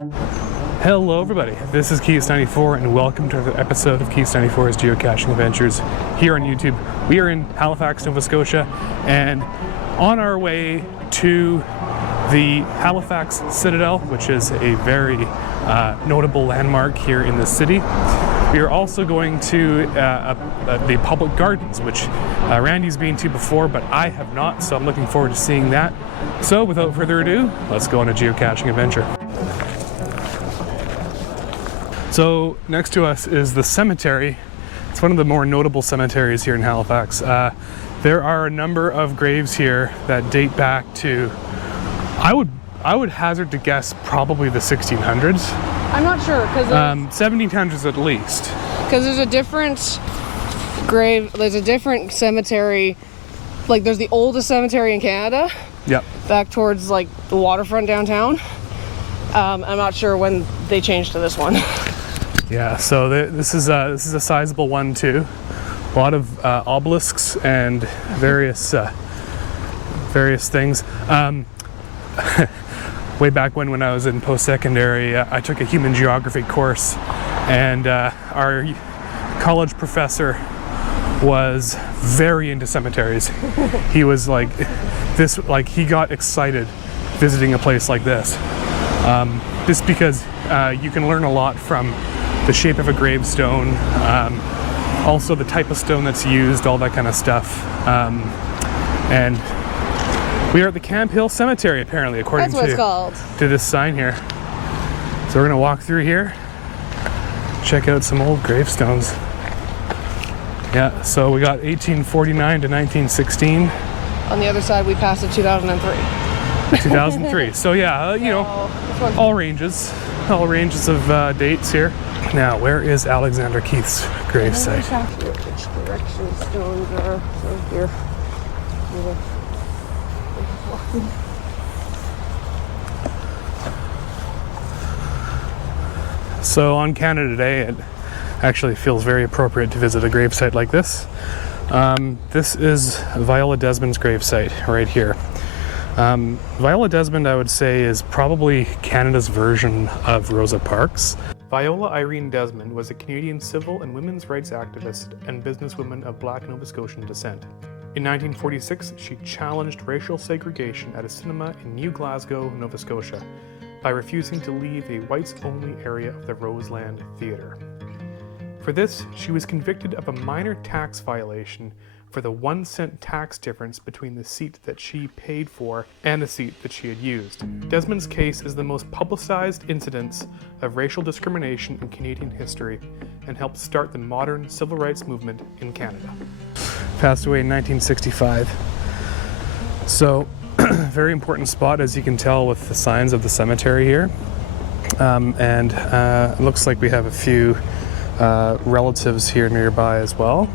Hello everybody, this is Keys94 and welcome to another episode of Keys94's Geocaching Adventures here on YouTube. We are in Halifax, Nova Scotia, and on our way to the Halifax CITADEL, which is a very notable landmark here in the city. We are also going to the public gardens, which Randy's been to before, but I have not, so I'm looking forward to seeing that. So without further ado, let's go on a geocaching adventure. So next to us is the cemetery. It's one of the more notable cemeteries here in Halifax. There are a number of graves here that date back to, I would hazard to guess, probably the 1600s. I'm not sure, because 1700s at least. Because there's a different grave, there's a different cemetery. Like there's the oldest cemetery in Canada. Yep. Back towards like the waterfront downtown. I'm not sure when they changed to this one. Yeah, so this is a sizable one too. A lot of obelisks and various things. Way back when I was in post-secondary, I took a human geography course, and our college professor was very into cemeteries. He was like he got excited visiting a place like this, just because you can learn a lot from the shape of a gravestone, also the type of stone that's used, all that kind of stuff. And we are at the Camp Hill Cemetery, apparently, according to this sign here. So we're gonna walk through here, check out some old gravestones. Yeah, so we got 1849 to 1916. On the other side, we passed it 2003. 2003. So yeah, you know, all ranges of dates here. Now, where is Alexander Keith's gravesite? Which direction stones are? So here. So on Canada Day, it actually feels very appropriate to visit a gravesite like this. This is Viola Desmond's gravesite right here. Viola Desmond, I would say, is probably Canada's version of Rosa Parks. Viola Irene Desmond was a Canadian civil and women's rights activist and businesswoman of Black Nova Scotian descent. In 1946, she challenged racial segregation at a cinema in New Glasgow, Nova Scotia, by refusing to leave a whites-only area of the Roseland Theatre. For this, she was convicted of a minor tax violation for the 1-cent tax difference between the seat that she paid for and the seat that she had used. Desmond's case is the most publicized incidence of racial discrimination in Canadian history and helped start the modern civil rights movement in Canada. Passed away in 1965. So, very important spot, as you can tell with the signs of the cemetery here. And it looks like we have a few relatives here nearby as well.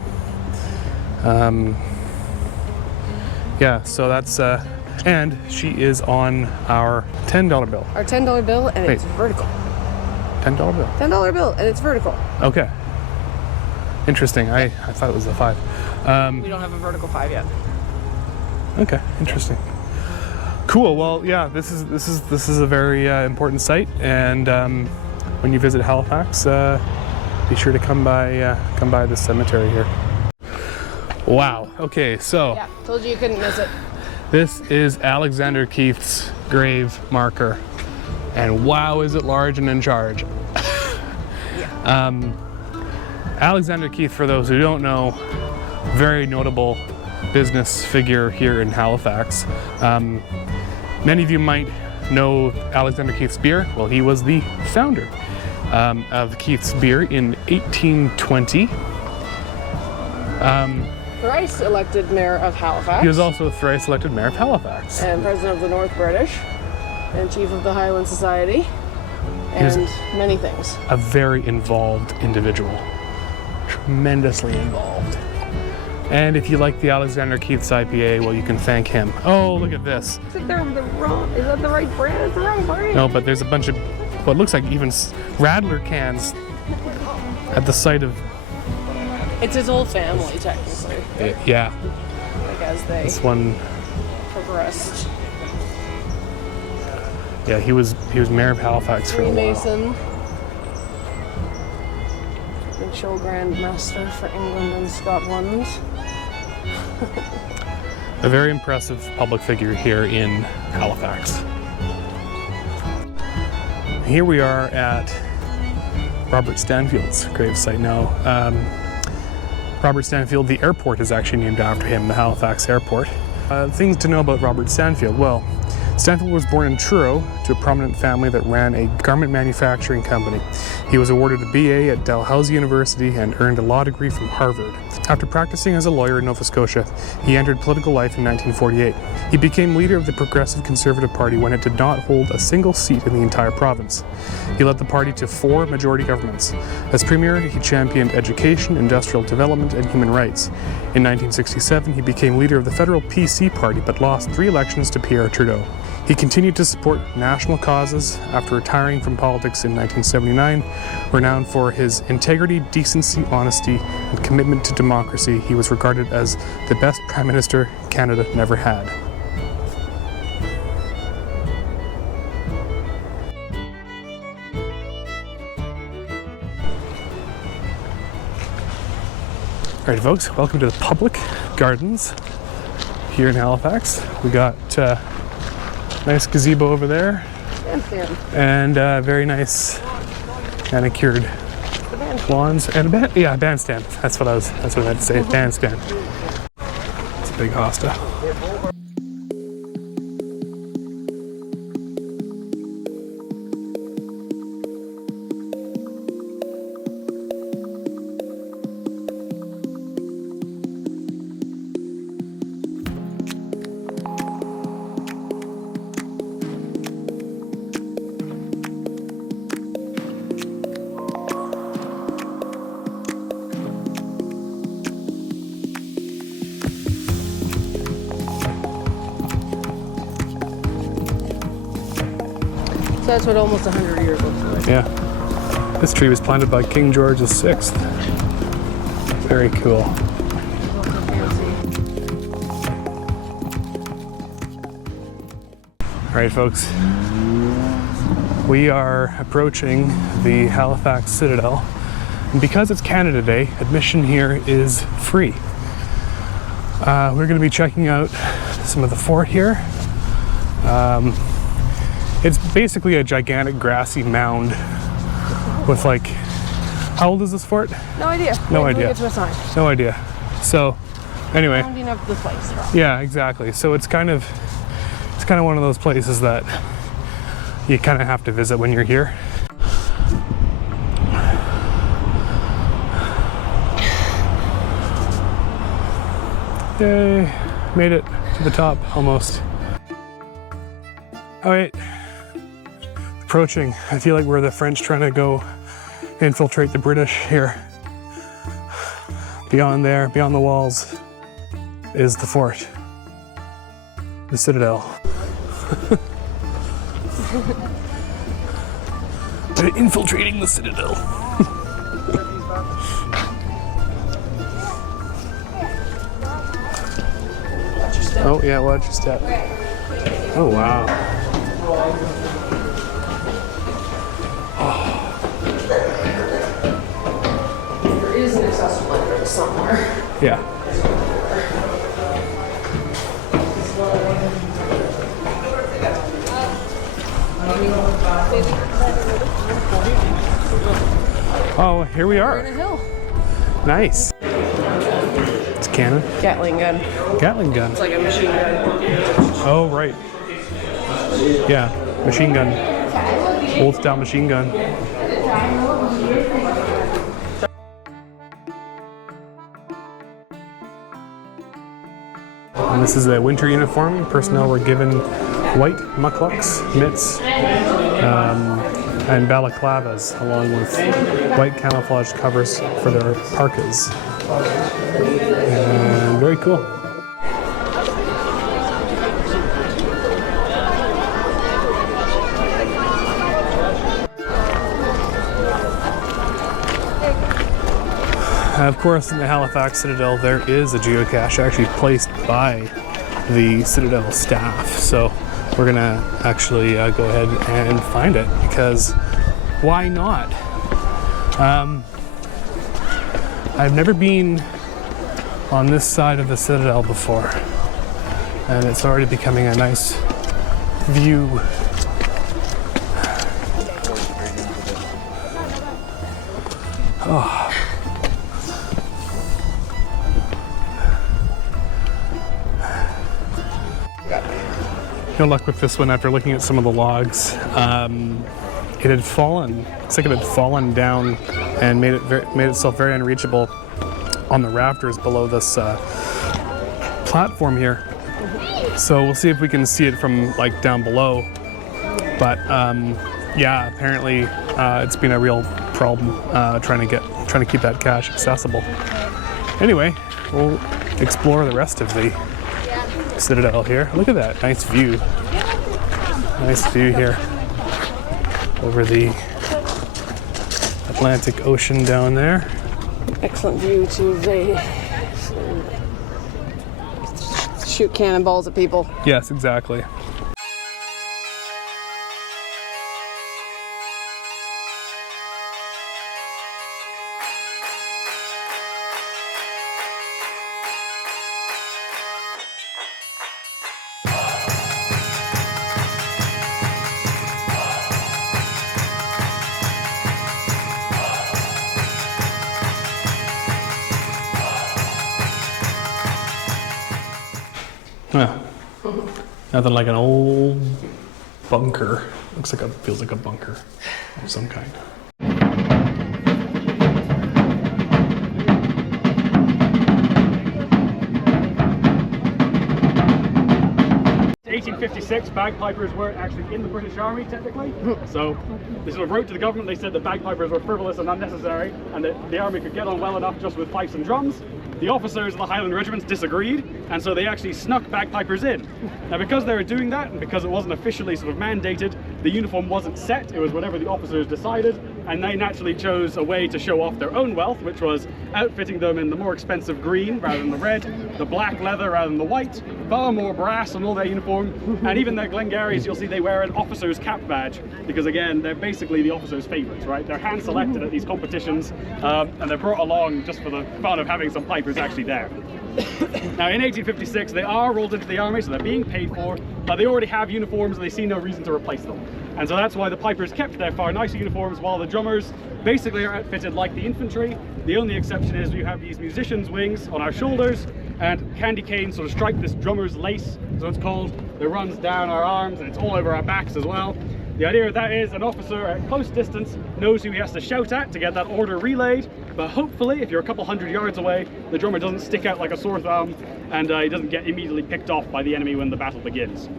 Yeah, so that's, and she is on our $10 bill. Our $10 bill, and it's vertical. $10 bill? $10 bill, and it's vertical. Okay. Interesting. I thought it was a 5. We don't have a vertical 5 yet. Okay, interesting. Cool. Well, yeah, this is a very important site, and when you visit Halifax, be sure to come by the cemetery here. Wow. Okay, so yeah, told you couldn't miss it. This is Alexander Keith's grave marker, and wow, is it large and in charge. Yeah. Alexander Keith, for those who don't know, very notable business figure here in Halifax. Many of you might know Alexander Keith's Beer. Well, he was the founder of Keith's Beer in 1820. Thrice elected mayor of Halifax. He was also thrice elected mayor of Halifax. And president of the North British. And chief of the Highland Society. And many things. A very involved individual. Tremendously involved. And if you like the Alexander Keith's IPA, well, you can thank him. Oh, look at this. Is that the right brand? It's the wrong brand. No, but there's a bunch of what looks like even Radler cans at the site of... It's his whole family, technically. Yeah. Like as they this one progressed. Yeah, he was mayor of Halifax for a while. Freemason. And show Grand Master for England and Scotland. A very impressive public figure here in Halifax. Here we are at Robert Stanfield's gravesite now. Robert Stanfield, the airport is actually named after him, the Halifax Airport. Things to know about Robert Stanfield. Well, Stanfield was born in Truro to a prominent family that ran a garment manufacturing company. He was awarded a BA at Dalhousie University and earned a law degree from Harvard. After practicing as a lawyer in Nova Scotia, he entered political life in 1948. He became leader of the Progressive Conservative Party when it did not hold a single seat in the entire province. He led the party to 4 majority governments. As premier, he championed education, industrial development, and human rights. In 1967, he became leader of the federal PC party but lost 3 elections to Pierre Trudeau. He continued to support national causes after retiring from politics in 1979. Renowned for his integrity, decency, honesty, and commitment to democracy, he was regarded as the best Prime Minister Canada never had. All right, folks, welcome to the public gardens here in Halifax. We got nice gazebo over there, and very nice manicured lawns, and a bandstand. That's what I meant to say. Bandstand. It's a big hosta. So that's what almost 100 years looks like. Yeah. This tree was planted by King George VI. Very cool. All right, folks. We are approaching the Halifax Citadel. And because it's Canada Day, admission here is free. We're going to be checking out some of the fort here. It's basically a gigantic grassy mound with like, how old is this fort? No idea. No idea. Get to a sign. No idea. So, anyway. Rounding up the place. Yeah, exactly. So it's kind of one of those places that you kind of have to visit when you're here. Yay, made it to the top almost. All right. Approaching. I feel like we're the French trying to go infiltrate the British here. Beyond there, beyond the walls, is the fort. The Citadel. They're infiltrating the Citadel. Oh yeah, watch your step. Oh wow. There is an accessible entrance somewhere. Yeah. Oh, here we We're in are. a hill. Nice. It's a cannon. Gatling gun. Gatling gun. It's like a machine gun. Oh, right. Yeah, machine gun. Old style machine gun. And this is a winter uniform. Personnel were given white mucklucks, mitts, and balaclavas, along with white camouflage covers for their parkas. And very cool. Of course, in the Halifax Citadel, there is a geocache actually placed by the Citadel staff. So we're gonna actually go ahead and find it, because why not? I've never been on this side of the Citadel before, and it's already becoming a nice view. Oh. No luck with this one after looking at some of the logs. It had fallen. Looks like it had fallen down and made itself very unreachable on the rafters below this platform here. So we'll see if we can see it from like down below. But yeah, apparently it's been a real problem trying to keep that cache accessible. Anyway, we'll explore the rest of the Citadel here. Look at that nice view. Nice view here over the Atlantic Ocean down there. Excellent view to shoot cannonballs at people. Yes, exactly. Yeah. Nothing like an old bunker. Feels like a bunker of some kind. 1856, bagpipers weren't actually in the British Army, technically. So they sort of wrote to the government, they said that bagpipers were frivolous and unnecessary, and that the army could get on well enough just with pipes and drums. The officers of the Highland regiments disagreed, and so they actually snuck bagpipers in. Now, because they were doing that, and because it wasn't officially sort of mandated, the uniform wasn't set, it was whatever the officers decided, and they naturally chose a way to show off their own wealth, which was outfitting them in the more expensive green rather than the red, the black leather rather than the white, far more brass on all their uniform, and even their Glengarries, you'll see they wear an officer's cap badge, because again, they're basically the officer's favorites, right? They're hand-selected at these competitions, and they're brought along just for the fun of having some pipers actually there. Now, in 1856, they are rolled into the army, so they're being paid for, but they already have uniforms and they see no reason to replace them. And so that's why the pipers kept their far nicer uniforms, while the drummers basically are outfitted like the infantry. The only exception is we have these musicians' wings on our shoulders, and candy canes sort of stripe this drummer's lace, so it's called, that runs down our arms, and it's all over our backs as well. The idea of that is an officer at close distance knows who he has to shout at to get that order relayed, but hopefully if you're a couple hundred yards away, the drummer doesn't stick out like a sore thumb, and he doesn't get immediately picked off by the enemy when the battle begins.